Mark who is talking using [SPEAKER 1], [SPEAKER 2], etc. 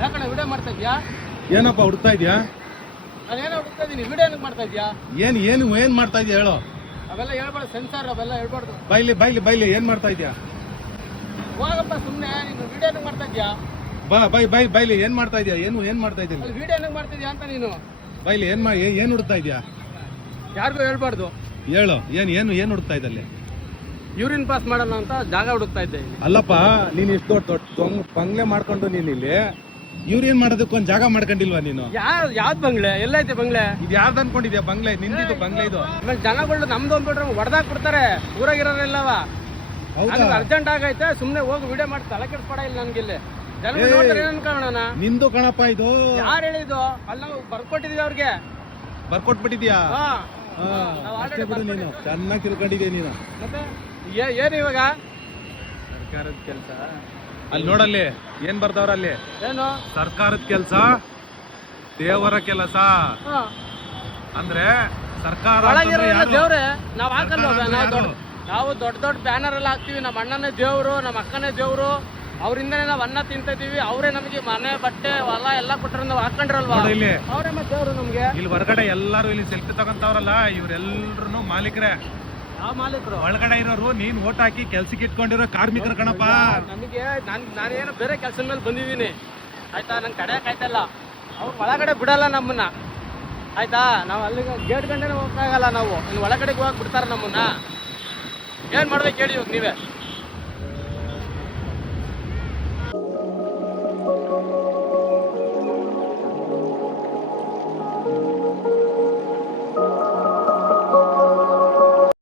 [SPEAKER 1] ಯಾಕಣ್ಣ ವಿಡಿಯೋ ಮಾಡ್ತಾ ಇದ್ಯಾ?
[SPEAKER 2] ಏನಪ್ಪ ಹುಡುಕ್ತಾ ಇದ್ಯಾ?
[SPEAKER 1] ನಾನು ಏನೋ ಹುಡುಕ್ತಾ ಇದೀನಿ, ವಿಡಿಯೋ ಏನಕ್ಕೆ ಮಾಡ್ತಾ ಇದ್ಯಾ?
[SPEAKER 2] ಏನ್ ಮಾಡ್ತಾ ಇದ್ಯಾ ಹೇಳು?
[SPEAKER 1] ಅವೆಲ್ಲ ಹೇಳ್ಬಾರ್ದು, ಸೆನ್ಸಾರ್ ಅವೆಲ್ಲ ಹೇಳ್ಬಾರ್ದು.
[SPEAKER 2] ಬೈಲಿ ಏನ್ ಮಾಡ್ತಾ ಇದ್ಯಾ?
[SPEAKER 1] ಹೋಗಪ್ಪ ಸುಮ್ಮನೆ, ನೀನು ವಿಡಿಯೋ ಏನಕ್ಕೆ ಮಾಡ್ತಾ ಇದ್ಯಾ?
[SPEAKER 2] ಬೈಲಿ ಏನ್ ಮಾಡ್ತಾ ಇದ್ಯಾ? ಏನ್ ಮಾಡ್ತಾ ಇದ್ಯಾ?
[SPEAKER 1] ಅಲ್ಲಿ ವಿಡಿಯೋ ಏನಕ್ಕೆ ಮಾಡ್ತಾ ಇದ್ಯಾ ಅಂತ ನೀನು
[SPEAKER 2] ಬೈಲಿ ಏನ್ ಹುಡುಕ್ತಾ ಇದ್ಯಾ?
[SPEAKER 1] ಯಾರಿಗೂ ಹೇಳ್ಬಾರ್ದು.
[SPEAKER 2] ಹೇಳು ಏನ್ ಹುಡುಕ್ತಾ ಇದ್ದಲ್ಲಿ?
[SPEAKER 1] ಯೂರಿನ್ ಪಾಸ್ ಮಾಡೋಣ ಅಂತ ಜಾಗ ಹುಡುಕ್ತಾ ಇದ್ದೆ.
[SPEAKER 2] ಅಲ್ಲಪ್ಪ, ನೀನ್ ಇಷ್ಟು ದೊಡ್ಡ ಬಂಗ್ಲೆ ಮಾಡ್ಕೊಂಡು ನೀನ್ ಇಲ್ಲಿ ಯೂರಿಯನ್ ಮಾಡೋದಕ್ಕೆ ಒಂದ್ ಜಾಗ ಮಾಡ್ಕೊಂಡಿಲ್ವಾ ನೀನು?
[SPEAKER 1] ಯಾವ್ದು ಬಂಗ್ಲೆ? ಎಲ್ಲೈತೆ ಬಂಗ್ಲೆ?
[SPEAKER 2] ಇದು ಯಾರ್ದು ಅನ್ಕೊಂಡಿದ್ಯಾ? ಬಂಗ್ಲೆ ನಿಂದಿದ್ದು ಬಂಗ್ಲೆ ಇದು.
[SPEAKER 1] ಆಮೇಲೆ ಜನಗಳು ನಮ್ದು ಅಂದ್ಬಿಟ್ರೆ ಹೊಡೆದಾಕ್ ಬಿಡ್ತಾರೆ, ಊರಾಗಿರೋರೆಲ್ಲವ.
[SPEAKER 2] ಹೌದಾ?
[SPEAKER 1] ಅರ್ಜೆಂಟ್ ಆಗೈತೆ, ಸುಮ್ನೆ ಹೋಗಿ ವಿಡಿಯೋ ಮಾಡಿ ತಲೆ ಕೆಡ್ಸ್ಕೊಡ ಇಲ್ಲ ನನ್ಗಿಲ್ಲಿ. ಜನ ನೋಡ್ತಾರೆ ಏನ್ ಅನ್ಕೊಳ್ಳೋಣ?
[SPEAKER 2] ನಿಂದು ಕಣಪ್ಪ ಇದು.
[SPEAKER 1] ಯಾರು ಹೇಳಿದ್ದು? ಅಲ್ಲಿ ನಾವು ಬರ್ಕೊಟ್ಟಿದೀವಿ ಅವ್ರಿಗೆ.
[SPEAKER 2] ಬರ್ಕೊಟ್ಬಿಟ್ಟಿದ್ಯಾ?
[SPEAKER 1] ನಾವು
[SPEAKER 2] ಅಷ್ಟೇ ಬಿಡು, ನೀನು ಚೆನ್ನಾಗಿ ತಿಳ್ಕೊಂಡಿದ್ಯಾ ನೀನು.
[SPEAKER 1] ಮತ್ತೆ ಏನು ಇವಾಗ
[SPEAKER 2] ಸರ್ಕಾರದ ಕೆಲಸ ಅಲ್ಲಿ ನೋಡಲ್ಲಿ ಏನ್ ಬರ್ದವ್ರ ಅಲ್ಲಿ?
[SPEAKER 1] ಏನು
[SPEAKER 2] ಸರ್ಕಾರದ ಕೆಲಸ, ದೇವರ ಕೆಲಸ. ಅಂದ್ರೆ ಸರ್ಕಾರ
[SPEAKER 1] ದೇವ್ರೆ ನಾವ್ ಹಾಕಲ್ವ? ನಾವು ದೊಡ್ಡ ಬ್ಯಾನರ್ ಎಲ್ಲ ಹಾಕ್ತಿವಿ. ನಮ್ಮ ಅಣ್ಣನೇ ದೇವ್ರು, ನಮ್ಮ ಅಕ್ಕನೇ ದೇವ್ರು. ಅವ್ರಿಂದನೇ ನಾವ್ ಅನ್ನ ತಿಂತಿದೀವಿ. ಅವರೇ ನಮಗೆ ಮನೆ, ಬಟ್ಟೆ, ಹೊಲ ಎಲ್ಲ ಕೊಟ್ಟರೆ ನಾವು ಹಾಕೊಂಡ್ರಲ್ವಾ? ಅವರೇ ಮತ್ತೆ ದೇವ್ರು ನಮ್ಗೆ. ಇಲ್ಲಿ
[SPEAKER 2] ಹೊರಗಡೆ ಎಲ್ಲಾರು ಇಲ್ಲಿ ಸೆಲ್ಫಿ ತಗೊಂತವ್ರಲ್ಲ, ಇವ್ರೆಲ್ರು ಮಾಲೀಕರೇ.
[SPEAKER 1] ಯಾವ ಮಾಲೀಕರು?
[SPEAKER 2] ಒಳಗಡೆ ಇರೋರು ನೀನ್ ಓಟ್ ಹಾಕಿ ಕೆಲ್ಸಕ್ಕೆ ಇಟ್ಕೊಂಡಿರೋ ಕಾರ್ಮಿಕರು ಕಣಪ್ಪ.
[SPEAKER 1] ನಮಗೆ ನಾನೇನು ಬೇರೆ ಕೆಲಸದ ಮೇಲೆ ಬಂದಿದ್ದೀನಿ, ಆಯ್ತಾ? ನಂಗೆ ತಡೆಯಕ್ ಆಯ್ತಲ್ಲ. ಅವ್ರು ಒಳಗಡೆ ಬಿಡಲ್ಲ ನಮ್ಮನ್ನ, ಆಯ್ತಾ? ನಾವು ಅಲ್ಲಿಗೆ ಗೇಟ್ ಗಂಟೆನೇ ಹೋಗಕ್ಕಾಗಲ್ಲ. ನಾವು ಇನ್ನು ಒಳಗಡೆಗೆ ಹೋಗಕ್ ಬಿಡ್ತಾರ ನಮ್ಮನ್ನ. ಏನ್ ಮಾಡ್ಬೇಕು ಹೇಳಿ ಇವಾಗ ನೀವೇ?